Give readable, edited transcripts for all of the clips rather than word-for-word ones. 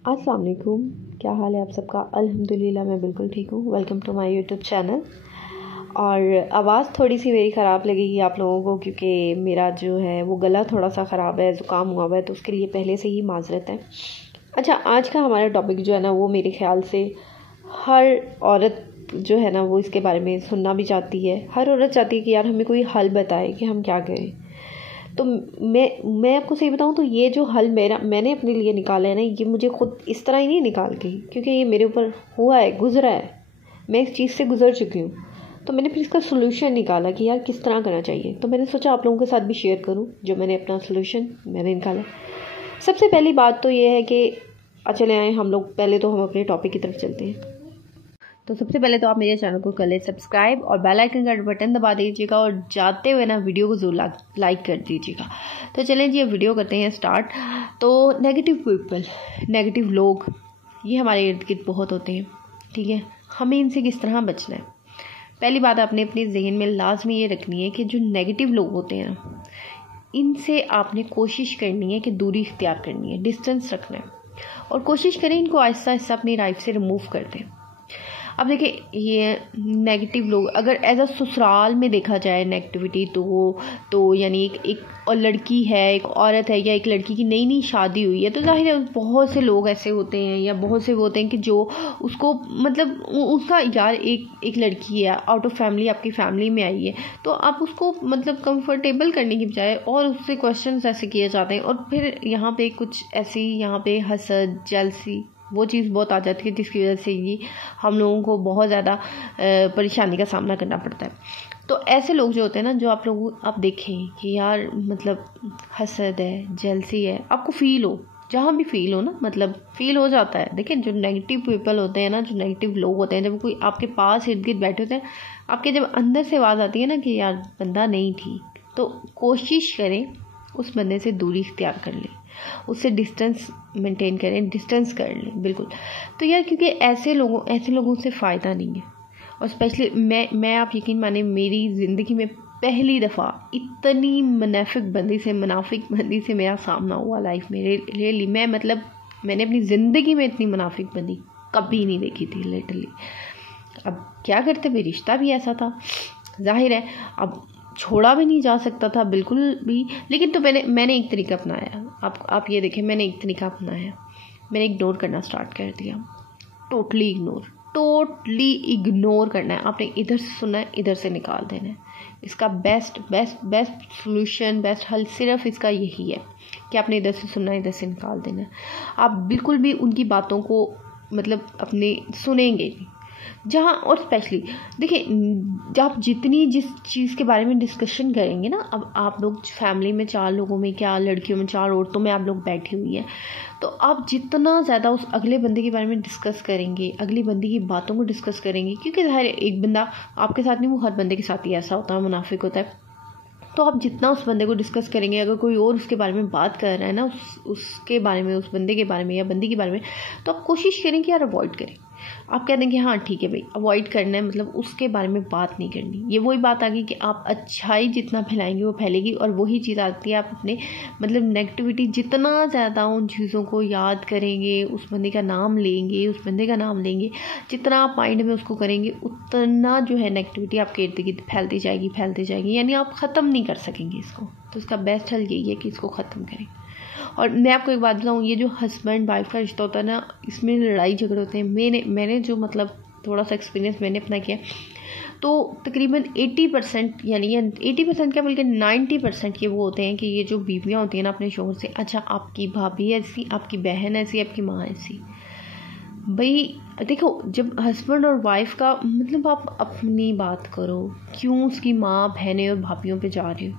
अस्सलाम वालेकुम। क्या हाल है आप सबका? अल्हम्दुलिल्लाह मैं बिल्कुल ठीक हूँ। Welcome to my YouTube channel. और आवाज़ थोड़ी सी मेरी ख़राब लगेगी आप लोगों को, क्योंकि मेरा जो है वो गला थोड़ा सा ख़राब है, ज़ुकाम हुआ हुआ है, तो उसके लिए पहले से ही माजरत है। अच्छा, आज का हमारा टॉपिक जो है ना, वो मेरे ख़्याल से हर औरत जो है ना वो इसके बारे में सुनना भी चाहती है। हर औरत चाहती है कि यार हमें कोई हल बताए कि हम क्या करें। तो मैं आपको सही बताऊं तो ये जो हल मैंने अपने लिए निकाला है ना, ये मुझे खुद इस तरह ही नहीं निकाल के, क्योंकि ये मेरे ऊपर हुआ है, गुजरा है, मैं इस चीज़ से गुजर चुकी हूँ। तो मैंने फिर इसका सोल्यूशन निकाला कि यार किस तरह करना चाहिए। तो मैंने सोचा आप लोगों के साथ भी शेयर करूँ जो मैंने अपना सोल्यूशन मैंने निकाला। सबसे पहली बात तो ये है कि चले आए हम लोग, पहले तो हम अपने टॉपिक की तरफ चलते हैं। तो सबसे पहले तो आप मेरे चैनल को कर ले सब्सक्राइब और बेल आइकन का बटन दबा दीजिएगा, और जाते हुए ना वीडियो को जरूर लाइक कर दीजिएगा। तो चलें जी, अब वीडियो करते हैं स्टार्ट। तो नेगेटिव पीपल, नेगेटिव लोग, ये हमारे इर्द गिर्द बहुत होते हैं, ठीक है। हमें इनसे किस तरह बचना है? पहली बात आपने अपने जहन में लाजमी ये रखनी है कि जो नेगेटिव लोग होते हैं ना, इनसे आपने कोशिश करनी है कि दूरी इख्तियार करनी है, डिस्टेंस रखना है, और कोशिश करें इनको आहिस्ता आहिस्ता अपनी लाइफ से रिमूव कर दें। अब देखिए, ये नेगेटिव लोग अगर एज अ ससुराल में देखा जाए नेगेटिविटी, तो यानी एक और लड़की है, एक औरत है, या एक लड़की की नई नई शादी हुई है, तो जाहिर है बहुत से लोग ऐसे होते हैं, या बहुत से होते हैं कि जो उसको मतलब उसका यार एक लड़की है आउट ऑफ फैमिली, आपकी फैमिली में आई है, तो आप उसको मतलब कंफर्टेबल करने की बजाय और उससे क्वेश्चंस ऐसे किए जाते हैं, और फिर यहाँ पे कुछ ऐसी यहाँ पे हसद, जेलसी, वो चीज़ बहुत आ जाती है, जिसकी वजह से ही हम लोगों को बहुत ज़्यादा परेशानी का सामना करना पड़ता है। तो ऐसे लोग जो होते हैं ना, जो आप देखें कि यार मतलब हसद है, जेलसी है, आपको फील हो, जहाँ भी फील हो ना, मतलब फील हो जाता है। देखिए, जो नेगेटिव पीपल होते हैं ना, जो नेगेटिव लोग होते हैं, जब कोई आपके पास इर्द गिर्द बैठे होते हैं, आपके जब अंदर से आवाज़ आती है ना कि यार बंदा नहीं ठीक, तो कोशिश करें उस बंदे से दूरी इख्तियार कर लें, उससे डिस्टेंस मेंटेन करें, डिस्टेंस कर लें बिल्कुल। तो यार क्योंकि ऐसे लोगों से फ़ायदा नहीं है। और स्पेशली मैं आप यकीन माने, मेरी ज़िंदगी में पहली दफ़ा इतनी मुनाफिक बंदी से मेरा सामना हुआ लाइफ में। रियली मैं मतलब मैंने अपनी ज़िंदगी में इतनी मुनाफिक बंदी कभी नहीं देखी थी लिटरली। अब क्या करते, भाई रिश्ता भी ऐसा था, जाहिर है अब छोड़ा भी नहीं जा सकता था बिल्कुल भी। लेकिन तो मैंने एक तरीका अपनाया। आप ये देखें, मैंने एक तरीका अपनाया, मैंने इग्नोर करना स्टार्ट कर दिया। टोटली इग्नोर करना है। आपने इधर से सुनना है, इधर से निकाल देना है। इसका बेस्ट सोल्यूशन, बेस्ट हल सिर्फ इसका यही है कि आपने इधर से सुनना है, इधर से निकाल देना है। आप बिल्कुल भी उनकी बातों को मतलब अपने सुनेंगे नहीं। जहाँ और स्पेशली देखिए, जब आप जिस चीज़ के बारे में डिस्कशन करेंगे ना, अब आप लोग फैमिली में 4 लोगों में, क्या लड़कियों में 4 औरतों में आप लोग बैठी हुई हैं, तो आप जितना ज़्यादा उस अगले बंदे के बारे में डिस्कस करेंगे, अगली बंदे की बातों को डिस्कस करेंगे, क्योंकि हर एक बंदा आपके साथ नहीं, वो हर बंदे के साथ ही ऐसा होता है, मुनाफिक होता है। तो आप जितना उस बंदे को डिस्कस करेंगे, अगर कोई और उसके बारे में बात कर रहा है ना, उसके बारे में, उस बंदे के बारे में या बंदी के बारे में, तो आप कोशिश करें कि यार अवॉइड करें। आप कह देंगे हाँ ठीक है भाई, अवॉइड करना है, मतलब उसके बारे में बात नहीं करनी। ये वही बात आ गई कि आप अच्छाई जितना फैलाएंगे वो फैलेगी, और वही चीज़ आती है, आप अपने मतलब नेगेटिविटी जितना ज़्यादा उन चीज़ों को याद करेंगे, उस बंदे का नाम लेंगे, जितना आप माइंड में उसको करेंगे, उतना जो है नेगेटिविटी आपके इर्द गिर्द फैलती जाएगी, यानी आप ख़त्म नहीं कर सकेंगे इसको। तो इसका बेस्ट हल यही है कि इसको ख़त्म करें। और मैं आपको एक बात बताऊँ, ये जो हस्बैंड वाइफ का रिश्ता होता है ना, इसमें लड़ाई झगड़े होते हैं। मैंने जो मतलब थोड़ा सा एक्सपीरियंस मैंने अपना किया, तो तकरीबन 80% यानी 80% क्या बल्कि 90% ये वो होते हैं कि ये जो बीवियाँ होती हैं ना अपने शोहर से, अच्छा आपकी भाभी ऐसी, आपकी बहन ऐसी, आपकी माँ ऐसी। भाई देखो, जब हस्बैंड और वाइफ का मतलब, आप अपनी बात करो, क्यों उसकी माँ, बहनें और भाभीयों पे जा रहे हो?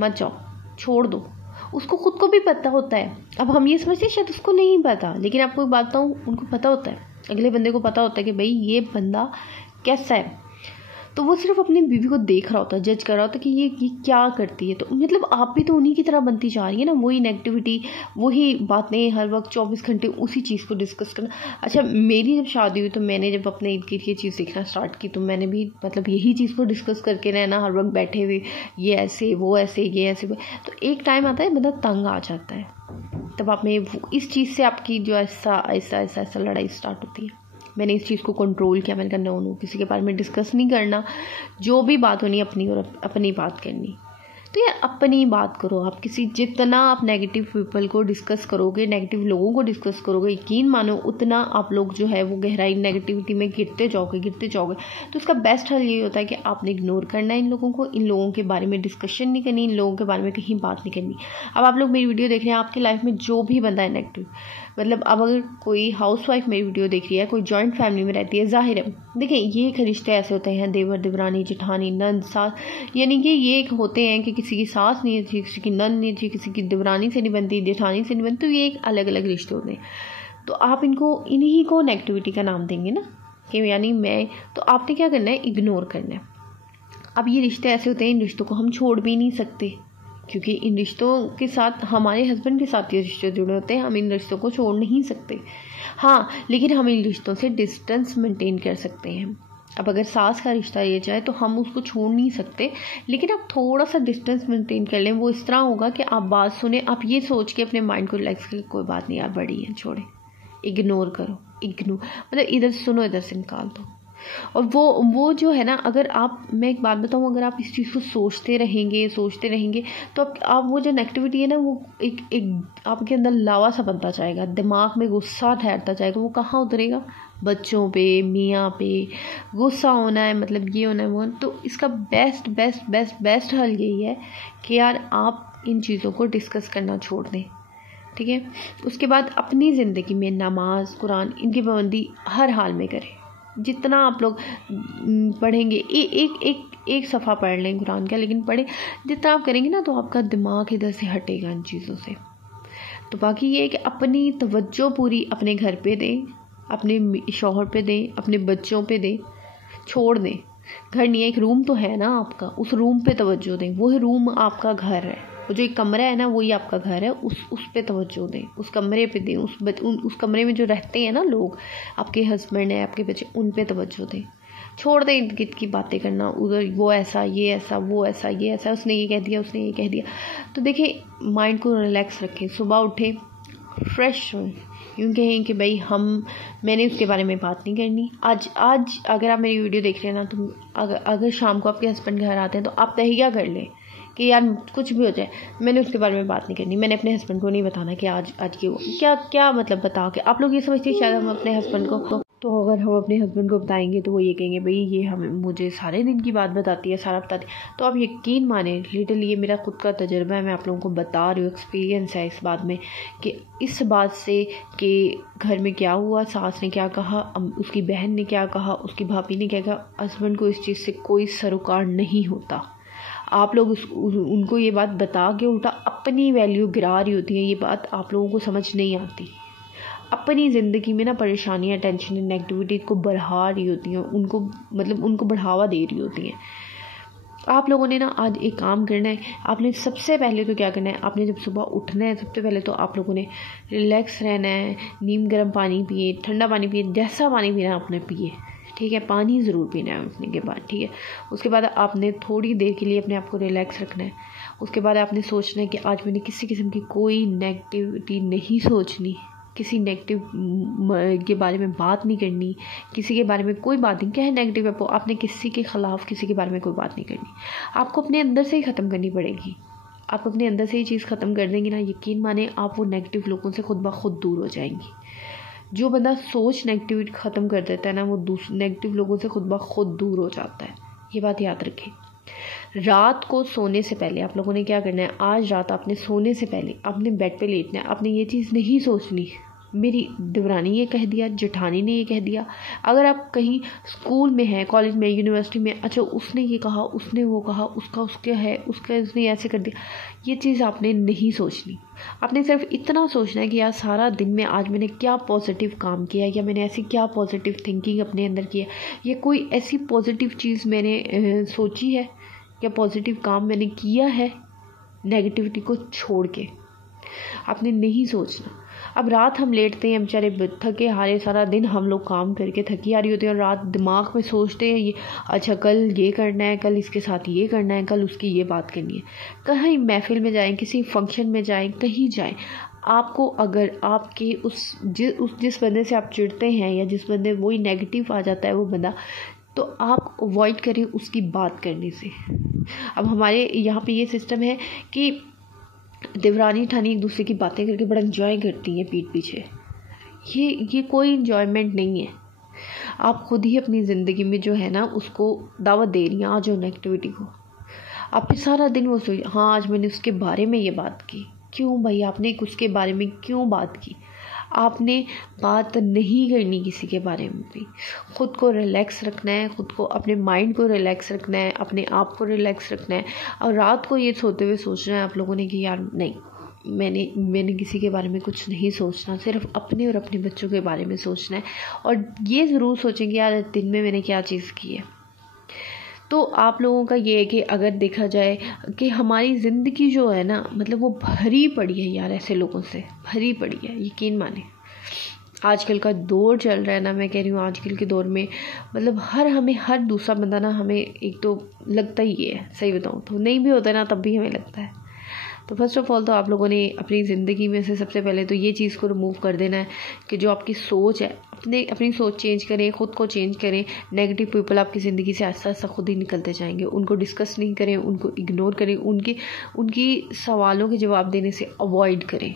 मत जाओ, छोड़ दो। उसको खुद को भी पता होता है। अब हम ये समझते हैं शायद उसको नहीं पता, लेकिन आपको एक बात बताऊँ, उनको पता होता है, अगले बंदे को पता होता है कि भाई ये बंदा कैसा है। तो वो सिर्फ अपनी बीवी को देख रहा होता है, जज कर रहा होता है कि ये क्या करती है। तो मतलब आप भी तो उन्हीं की तरह बनती जा रही है ना, वही नेगेटिविटी, वही बातें, हर वक्त 24 घंटे उसी चीज़ को डिस्कस करना। अच्छा, मेरी जब शादी हुई तो मैंने जब अपने इर्द गिर्द ये चीज़ देखना स्टार्ट की, तो मैंने भी मतलब यही चीज़ को डिस्कस करके रहना, हर वक्त बैठे हुए, ये ऐसे वो ऐसे, ये ऐसे। तो एक टाइम आता है बंदा तंग आ जाता है, तब आप में इस चीज़ से आपकी जो ऐसा लड़ाई स्टार्ट होती है। मैंने इस चीज़ को कंट्रोल किया, मैंने कहा नो किसी के बारे में डिस्कस नहीं करना, जो भी बात होनी अपनी और अपनी बात करनी। तो यार अपनी बात करो आप। जितना आप नेगेटिव पीपल को डिस्कस करोगे, नेगेटिव लोगों को डिस्कस करोगे, यकीन मानो उतना आप लोग जो है वो गहराई नेगेटिविटी में गिरते जाओगे। तो इसका बेस्ट हल ये होता है कि आपने इग्नोर करना है इन लोगों को, इन लोगों के बारे में डिस्कशन नहीं करनी, इन लोगों के बारे में कहीं बात नहीं करनी। अब आप लोग मेरी वीडियो देख रहे हैं, आपकी लाइफ में जो भी बंदा है नेगेटिव, मतलब अब अगर कोई हाउसवाइफ मेरी वीडियो देख रही है, कोई जॉइंट फैमिली में रहती है, जाहिर है देखिए ये रिश्ते ऐसे होते हैं, देवर देवरानी जेठानी नंद सास, यानी कि ये होते हैं कि किसी की सास नहीं अच्छी, किसी की नंद नहीं अच्छी, किसी की देवरानी से नहीं बनती, जेठानी से नहीं बनती, तो ये एक अलग अलग रिश्ते होते हैं। तो आप इन्हीं को नेगेटिविटी का नाम देंगे ना कि यानी मैं, तो आपने क्या करना है, इग्नोर करना है। अब ये रिश्ते ऐसे होते हैं, इन रिश्तों को हम छोड़ भी नहीं सकते, क्योंकि इन रिश्तों के साथ हमारे हस्बैंड के साथ ये रिश्ते जुड़े होते हैं, हम इन रिश्तों को छोड़ नहीं सकते। हाँ, लेकिन हम इन रिश्तों से डिस्टेंस मेंटेन कर सकते हैं। अब अगर सास का रिश्ता ये जाए तो हम उसको छोड़ नहीं सकते, लेकिन आप थोड़ा सा डिस्टेंस मेंटेन कर लें। वो इस तरह होगा कि आप बात सुने, आप ये सोच के अपने माइंड को रिलैक्स करें, कोई बात नहीं यार बड़ी है, छोड़े, इग्नोर करो, मतलब इधर से सुनो इधर से निकाल दो। और वो जो है ना, अगर आप, मैं एक बात बताऊँ, अगर आप इस चीज़ को सोचते रहेंगे तो आप वो जो नेगेटिविटी है ना, वो एक आपके अंदर लावा सा बनता जाएगा, दिमाग में गुस्सा ठहरता जाएगा। वो कहाँ उतरेगा? बच्चों पे, मियाँ पे गुस्सा होना है, मतलब ये होना है वो। तो इसका बेस्ट हल यही है कि यार आप इन चीज़ों को डिस्कस करना छोड़ दें, ठीक है। उसके बाद अपनी ज़िंदगी में नमाज कुरान इनकी पाबंदी हर हाल में करें। जितना आप लोग पढ़ेंगे, एक सफ़ा पढ़ लें कुरान का, लेकिन पढ़े जितना आप करेंगे ना, तो आपका दिमाग इधर से हटेगा इन चीज़ों से। तो बाकी ये है कि अपनी तवज्जो पूरी अपने घर पे दें, अपने शौहर पे दें, अपने बच्चों पे दें, छोड़ दें। घर नहीं है, एक रूम तो है ना आपका, उस रूम पे तवज्जो दें। वो रूम आपका घर है, वो जो एक कमरा है ना, वही आपका घर है, उस पे तवज्जो दें, उस कमरे पे दें, उस कमरे में जो रहते हैं ना लोग, आपके हस्बैंड है, आपके बच्चे, उन पे तवज्जो दें। छोड़ दें इनकी की बातें करना, उधर वो ऐसा, ये ऐसा, वो ऐसा, ये ऐसा, उसने ये कह दिया, उसने ये कह दिया। तो देखिए माइंड को रिलैक्स रखें, सुबह उठे फ्रेश हों, यूँ कहें कि भाई मैंने उसके बारे में बात नहीं करनी। आज अगर आप मेरी वीडियो देख रहे हैं ना, तो अगर शाम को आपके हस्बैंड घर आते हैं तो आप तहिया कर लें कि यार कुछ भी हो जाए, मैंने उसके बारे में बात नहीं करनी, मैंने अपने हस्बैंड को नहीं बताना कि आज क्या मतलब बता के। आप लोग ये समझते हैं शायद हम अपने हस्बैंड को, तो अगर हम अपने हस्बैंड को बताएंगे तो वो ये कहेंगे भाई ये मुझे सारे दिन की बात बताती है, सारा बताती है। तो आप यकीन माने, लिटरली ये मेरा खुद का तजुर्बा है, मैं आप लोगों को बता रही हूँ, एक्सपीरियंस है इस बात में, कि इस बात से कि घर में क्या हुआ, सास ने क्या कहा, उसकी बहन ने क्या कहा, उसकी भाभी ने क्या कहा, हस्बैंड को इस चीज़ से कोई सरोकार नहीं होता। आप लोग उनको ये बात बता के उल्टा अपनी वैल्यू गिरा रही होती है। ये बात आप लोगों को समझ नहीं आती। अपनी ज़िंदगी में ना परेशानियाँ, टेंशन, नेगेटिविटी को बढ़ा रही होती हैं, उनको बढ़ावा दे रही होती हैं। आप लोगों ने ना आज एक काम करना है। आपने सबसे पहले तो क्या करना है, आपने जब सुबह उठना है, सबसे पहले तो आप लोगों ने रिलैक्स रहना है। नीम गर्म पानी पिए, ठंडा पानी पिए, जैसा पानी पीना आपने पिए, ठीक है। पानी ज़रूर पीना है उठने के बाद, ठीक है। उसके बाद आपने थोड़ी देर के लिए अपने आप को रिलैक्स रखना है। उसके बाद आपने सोचना है कि आज मैंने किसी किस्म की कोई नेगेटिविटी नहीं सोचनी, किसी नेगेटिव के बारे में बात नहीं करनी, किसी के बारे में कोई बात नहीं। क्या है नेगेटिव है, आपने किसी के ख़िलाफ़ किसी के बारे में कोई बात नहीं करनी। आपको अपने अंदर से ही ख़त्म करनी पड़ेगी। आप अपने अंदर से ही चीज़ ख़त्म कर देंगे ना, यकीन माने आप वो नेगेटिव लोगों से खुद ब खुद दूर हो जाएंगी। जो बंदा सोच नेगेटिविटी ख़त्म कर देता है ना, वो नेगेटिव लोगों से खुद ब खुद दूर हो जाता है। ये बात याद रखें। रात को सोने से पहले आप लोगों ने क्या करना है, आज रात आपने सोने से पहले अपने बेड पे लेटना है। आपने ये चीज़ नहीं सोचनी मेरी देवरानी ये कह दिया, जेठानी ने ये कह दिया। अगर आप कहीं स्कूल में हैं, कॉलेज में, यूनिवर्सिटी में, अच्छा उसने ये कहा, उसने वो कहा, उसने ऐसे कर दिया, ये चीज़ आपने नहीं सोचनी। आपने सिर्फ इतना सोचना है कि यार सारा दिन में आज मैंने क्या पॉजिटिव काम किया, या मैंने ऐसी क्या पॉजिटिव थिंकिंग अपने अंदर किया, या कोई ऐसी पॉजिटिव चीज़ मैंने सोची है, या पॉजिटिव काम मैंने किया है नेगेटिविटी को छोड़ के। आपने नहीं सोचना। अब रात हम लेटते हैं, बेचारे थके हारे, सारा दिन हम लोग काम करके थकी आ रही होती है, और रात दिमाग में सोचते हैं ये अच्छा कल ये करना है, कल इसके साथ ये करना है, कल उसकी ये बात करनी है। कहीं महफिल में जाएं, किसी फंक्शन में जाएं, कहीं जाएं, आपको अगर आपके जिस बंदे से आप चिढ़ते हैं या जिस बंदे वही नेगेटिव आ जाता है वो बंदा, तो आप अवॉइड करें उसकी बात करने से। अब हमारे यहाँ पे ये सिस्टम है कि देवरानी ठानी एक दूसरे की बातें करके बड़ा एंजॉय करती हैं पीठ पीछे। ये कोई एंजॉयमेंट नहीं है। आप खुद ही अपनी ज़िंदगी में जो है ना उसको दावत दे रही हैं आज और नेगेटिविटी को। आप फिर सारा दिन वो सोच, हाँ आज मैंने उसके बारे में ये बात की। क्यों भाई, आपने उसके बारे में क्यों बात की? आपने बात नहीं करनी किसी के बारे में भी। खुद को रिलैक्स रखना है, खुद को अपने माइंड को रिलैक्स रखना है, अपने आप को रिलैक्स रखना है। और रात को ये सोते हुए सोचना है आप लोगों ने कि यार नहीं, मैंने किसी के बारे में कुछ नहीं सोचना, सिर्फ अपने और अपने बच्चों के बारे में सोचना है। और ये ज़रूर सोचेंगे यार दिन में मैंने क्या चीज़ की है। तो आप लोगों का ये है कि अगर देखा जाए कि हमारी ज़िंदगी जो है ना, मतलब वो भरी पड़ी है यार ऐसे लोगों से, भरी पड़ी है। यकीन माने आजकल का दौर चल रहा है ना, मैं कह रही हूँ आजकल के दौर में मतलब हमें हर दूसरा बंदा ना हमें एक तो लगता ही है, सही बताऊँ तो नहीं भी होता है ना तब भी हमें लगता है। तो फर्स्ट ऑफ़ ऑल तो आप लोगों ने अपनी ज़िंदगी में से सबसे पहले तो ये चीज़ को रिमूव कर देना है कि जो आपकी सोच है अपनी सोच चेंज करें, ख़ुद को चेंज करें। नेगेटिव पीपल आपकी ज़िंदगी से आहिस्ता आहिस्ता खुद ही निकलते जाएंगे। उनको डिस्कस नहीं करें, उनको इग्नोर करें, उनकी सवालों के जवाब देने से अवॉइड करें।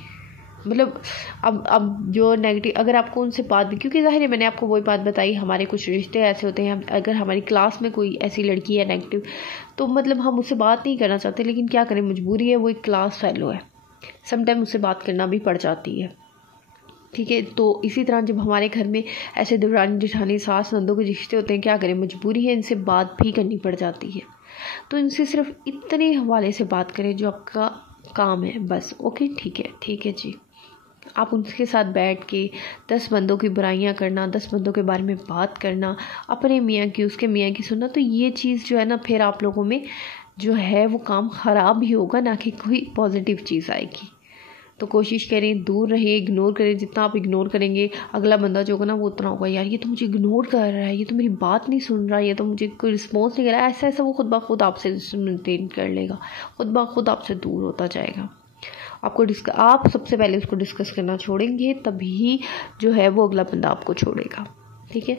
मतलब अब जो नेगेटिव, अगर आपको उनसे बात भी, क्योंकि ज़ाहिर है मैंने आपको वही बात बताई, हमारे कुछ रिश्ते ऐसे होते हैं, अगर हमारी क्लास में कोई ऐसी लड़की है नेगेटिव, तो मतलब हम उससे बात नहीं करना चाहते, लेकिन क्या करें, मजबूरी है, वो एक क्लास फेलो है, समटाइम उससे बात करना भी पड़ जाती है। ठीक है, तो इसी तरह जब हमारे घर में ऐसे देवरानी जेठानी सास नंदों के रिश्ते होते हैं, क्या करें, मजबूरी है, इनसे बात भी करनी पड़ जाती है। तो इनसे सिर्फ इतने हवाले से बात करें जो आपका काम है बस। ओके, ठीक है जी। आप उनके साथ बैठ के 10 बंदों की बुराइयां करना, 10 बंदों के बारे में बात करना, अपने मियाँ की उसके मियाँ की सुनना, तो ये चीज़ जो है ना फिर आप लोगों में जो है वो काम ख़राब ही होगा, ना कि कोई पॉजिटिव चीज़ आएगी। तो कोशिश करें दूर रहें, इग्नोर करें। जितना आप इग्नोर करेंगे अगला बंदा जो होगा ना वो उतना होगा, यार ये तो मुझे इग्नोर कर रहा है, ये तो मेरी बात नहीं सुन रहा है, ये तो मुझे कोई रिस्पॉन्स नहीं कर रहा है। ऐसा वो खुद ब खुद आपसे मेंटेन कर लेगा, खुद ब खुद आपसे दूर होता जाएगा। आप सबसे पहले उसको डिस्कस करना छोड़ेंगे, तभी जो है वो अगला बंदा आपको छोड़ेगा। ठीक है,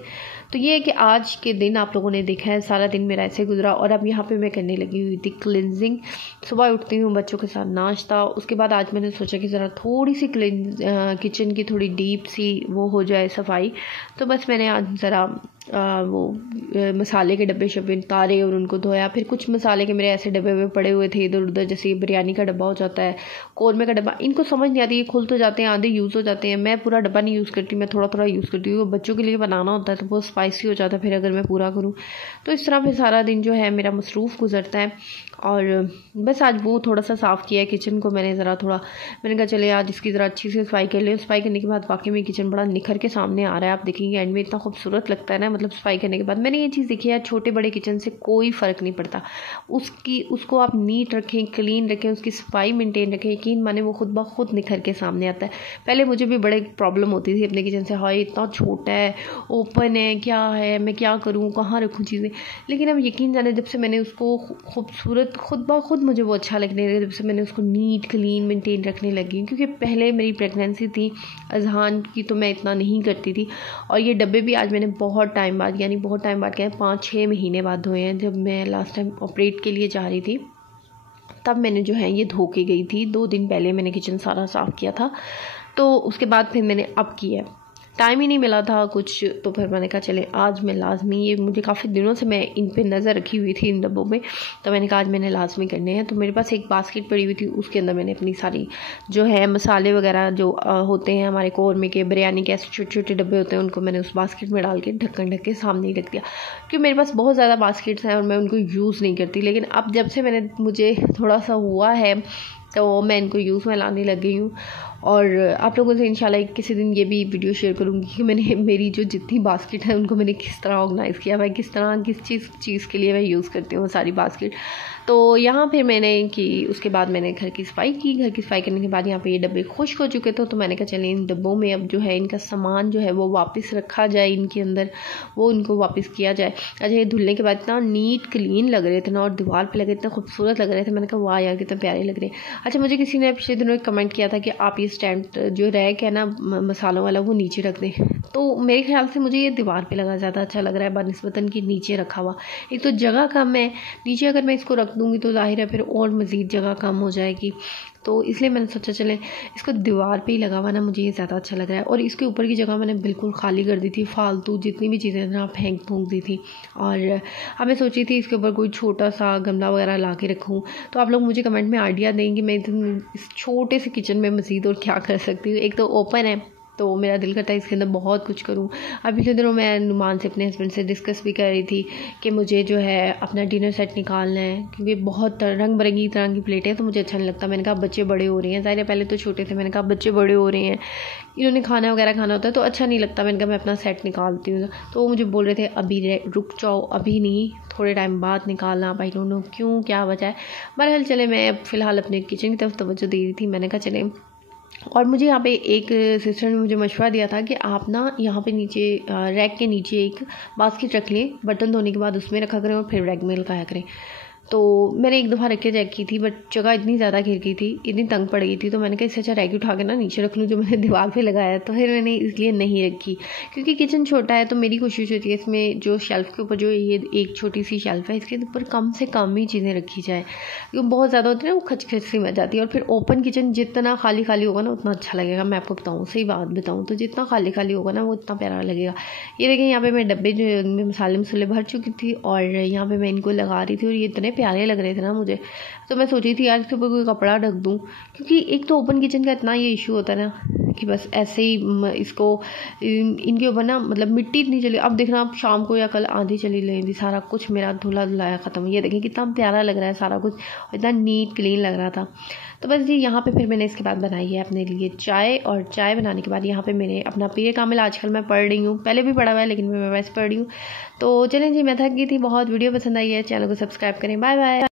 तो ये है कि आज के दिन आप लोगों ने देखा है सारा दिन मेरा ऐसे गुजरा। और अब यहाँ पे मैं करने लगी हुई थी क्लिनजिंग। सुबह उठती हूँ, बच्चों के साथ नाश्ता, उसके बाद आज मैंने सोचा कि ज़रा थोड़ी सी किचन की थोड़ी डीप सी वो हो जाए सफाई। तो बस मैंने आज ज़रा मसाले के डब्बे शब्बे उतारे और उनको धोया। फिर कुछ मसाले के मेरे ऐसे डब्बे हुए पड़े हुए थे इधर उधर, जैसे बिरयानी का डब्बा हो जाता है, कौरमे का डब्बा, इनको समझ नहीं आती, ये खुल तो जाते हैं, आधे यूज़ हो जाते हैं। मैं पूरा डब्बा नहीं यूज़ करती, मैं थोड़ा थोड़ा यूज़ करती हूँ। बच्चों के लिए बनाना होता है तो बहुत स्पाइसी हो जाता है फिर अगर मैं पूरा करूँ। तो इस तरह फिर सारा दिन जो है मेरा मसरूफ़ गुजरता है। और बस आज वो थोड़ा सा साफ़ किया है किचन को मैंने मैंने कहा चले आज इसकी ज़रा अच्छी से सफाई कर लें। सफाई करने के बाद वाकई में किचन बड़ा निखर के सामने आ रहा है। आप देखेंगे एंड में इतना खूबसूरत लगता है ना, मतलब सफाई करने के बाद। मैंने ये चीज़ देखी है, छोटे बड़े किचन से कोई फ़र्क नहीं पड़ता, उसको आप नीट रखें, क्लीन रखें, उसकी सफाई मेंटेन रखें, यकीन माने वो खुद ब खुद निखर के सामने आता है। पहले मुझे भी बड़े प्रॉब्लम होती थी अपने किचन से, हाय इतना छोटा है, ओपन है, क्या है, मैं क्या करूँ, कहाँ रखूँ चीज़ें। लेकिन अब यकीन जाने जब से मैंने उसको खूबसूरत खुद ब खुद मुझे वो अच्छा लगने लगा, जब से मैंने उसको नीट क्लीन मेंटेन रखने लगी। क्योंकि पहले मेरी प्रेगनेंसी थी अजहान की तो मैं इतना नहीं करती थी। और ये डब्बे भी आज मैंने बहुत टाइम बाद, यानी बहुत टाइम बाद क्या है, 5-6 महीने बाद धोए हैं। जब मैं लास्ट टाइम ऑपरेट के लिए जा रही थी तब मैंने जो है ये धो के गई थी। 2 दिन पहले मैंने किचन सारा साफ़ किया था, तो उसके बाद फिर मैंने अब किया। टाइम ही नहीं मिला था कुछ, तो फिर मैंने कहा चले आज मैं लाजमी, ये मुझे काफ़ी दिनों से मैं इन पे नज़र रखी हुई थी इन डब्बों में, तो मैंने कहा आज मैंने लाजमी करने हैं। तो मेरे पास एक बास्केट पड़ी हुई थी, उसके अंदर मैंने अपनी सारी जो है मसाले वगैरह जो होते हैं हमारे कौरमे के, बिरयानी के, ऐसे छोटे छोटे डब्बे होते हैं, उनको मैंने उस बास्केट में डाल के ढक्कन ढक के सामने ही रख दिया। क्योंकि मेरे पास बहुत ज़्यादा बास्केट्स हैं और मैं उनको यूज़ नहीं करती। लेकिन अब जब से मुझे थोड़ा सा हुआ है तो मैं इनको यूज़ में लाने लग गई हूँ। और आप लोगों से इंशाल्लाह किसी दिन ये भी वीडियो शेयर करूँगी कि मैंने मेरी जो जितनी बास्केट है उनको मैंने किस तरह ऑर्गेनाइज़ किया, मैं किस तरह किस चीज़ के लिए मैं यूज़ करती हूँ सारी बास्केट। तो यहाँ फिर मैंने कि उसके बाद मैंने घर की सफाई की। घर की सफाई करने के बाद यहाँ पे ये डब्बे खुश्क हो चुके थे, तो मैंने कहा चलें इन डब्बों में अब जो है इनका सामान जो है वो वापस रखा जाए, इनके अंदर वो इनको वापस किया जाए। अच्छा, ये धुलने के बाद इतना नीट क्लीन लग रहे थे ना, और दीवार पे लगे इतना खूबसूरत लग रहे थे। मैंने कहा वाह यार कितने प्यारे लग रहे हैं। अच्छा, मुझे किसी ने पिछले दिनों एक कमेंट किया था कि आप ये स्टैंड जो रैक है ना मसालों वाला वो नीचे रख दें। तो मेरे ख्याल से मुझे ये दीवार पे लगा ज़्यादा अच्छा लग रहा है बनिस्बतन कि नीचे रखा हुआ। एक तो जगह कम है, नीचे अगर मैं इसको रख दूँगी तो ज़ाहिर है फिर और मज़ीद जगह कम हो जाएगी। तो इसलिए मैंने सोचा चले इसको दीवार पे ही लगा हुआ ना मुझे ये ज़्यादा अच्छा लग रहा है। और इसके ऊपर की जगह मैंने बिल्कुल खाली कर दी थी, फालतू जितनी भी चीज़ें ना फेंक फूंक दी थी। और अब मैं सोची थी इसके ऊपर कोई छोटा सा गमला वगैरह ला के रखूँ। तो आप लोग मुझे कमेंट में आइडिया देंगे मैं इस छोटे से किचन में मज़ीद और क्या कर सकती हूँ। एक तो ओपन है तो मेरा दिल करता है इसके अंदर बहुत कुछ करूँ। अभी पिछले दिनों मैं नुमान से अपने हस्बैंड से डिस्कस भी कर रही थी कि मुझे जो है अपना डिनर सेट निकालना है, क्योंकि बहुत रंग बिरंगी तरह की प्लेटें हैं तो मुझे अच्छा नहीं लगता। मैंने कहा बच्चे बड़े हो रहे हैं, ज़ाहिर है पहले तो छोटे थे, मैंने कहा बच्चे बड़े हो रहे हैं, इन्होंने खाना वगैरह खाना होता है तो अच्छा नहीं लगता। मैंने कहा मैं अपना सेट निकालती हूँ। तो वो मुझे बोल रहे थे अभी रुक जाओ, अभी नहीं, थोड़े टाइम बाद निकालना। भाई डोंट नो क्यों, क्या वजह है। बहरहाल चले मैं फ़िलहाल अपने किचन की तरफ तवज्जो दे रही थी। मैंने कहा चले, और मुझे यहाँ पे एक सिस्टर ने मुझे मशवरा दिया था कि आप ना यहाँ पे नीचे रैक के नीचे एक बास्केट रख लें, बर्तन धोने के बाद उसमें रखा करें और फिर रैक में लगाया करें। तो मैंने एक दफ़ा रख के चेक की थी बट जगह इतनी ज़्यादा घिर गई थी, इतनी तंग पड़ गई थी, तो मैंने कहा इससे अच्छा रैक उठा के ना नीचे रख लूँ जो मैंने दीवार पे लगाया। तो फिर मैंने इसलिए नहीं रखी, क्योंकि किचन छोटा है तो मेरी कोशिश होती है इसमें जो शेल्फ़ के ऊपर जो ये एक छोटी सी शेल्फ़ है इसके ऊपर कम से कम ही चीज़ें रखी जाए, क्योंकि बहुत ज़्यादा होती है ना वो खच सी मच जाती है। और फिर ओपन किचन जितना खाली खाली होगा ना उतना अच्छा लगेगा। मैं आपको बताऊँ, सही बात बताऊँ तो जितना खाली खाली होगा ना वो उतना प्यारा लगेगा। ये देखें यहाँ पे मैं डब्बे जो उनमें मसाले भर चुकी थी और यहाँ पे मैं इनको लगा रही थी और ये इतने प्यारे लग रहे थे ना मुझे। तो मैं सोची थी यार इसके ऊपर कोई कपड़ा ढक दूँ, क्योंकि एक तो ओपन किचन का इतना ये इशू होता है ना कि बस ऐसे ही इसको इनके ऊपर ना मतलब मिट्टी इतनी चली। अब देखना आप शाम को या कल आंधी चली लेगी, सारा कुछ मेरा धुला धुलाया ख़त्म। ये देखें कितना प्यारा लग रहा है सारा कुछ, इतना नीट क्लीन लग रहा था। तो बस ये यहाँ पे फिर मैंने इसके बाद बनाई है अपने लिए चाय, और चाय बनाने के बाद यहाँ पे मैंने अपना पीर कामिल आजकल मैं पढ़ रही हूँ, पहले भी पढ़ा हुआ है लेकिन मैं वैसे पढ़ रही हूँ। तो चलें जी, मैं थक गई थी बहुत। वीडियो पसंद आई है, चैनल को सब्सक्राइब करें। Bye bye.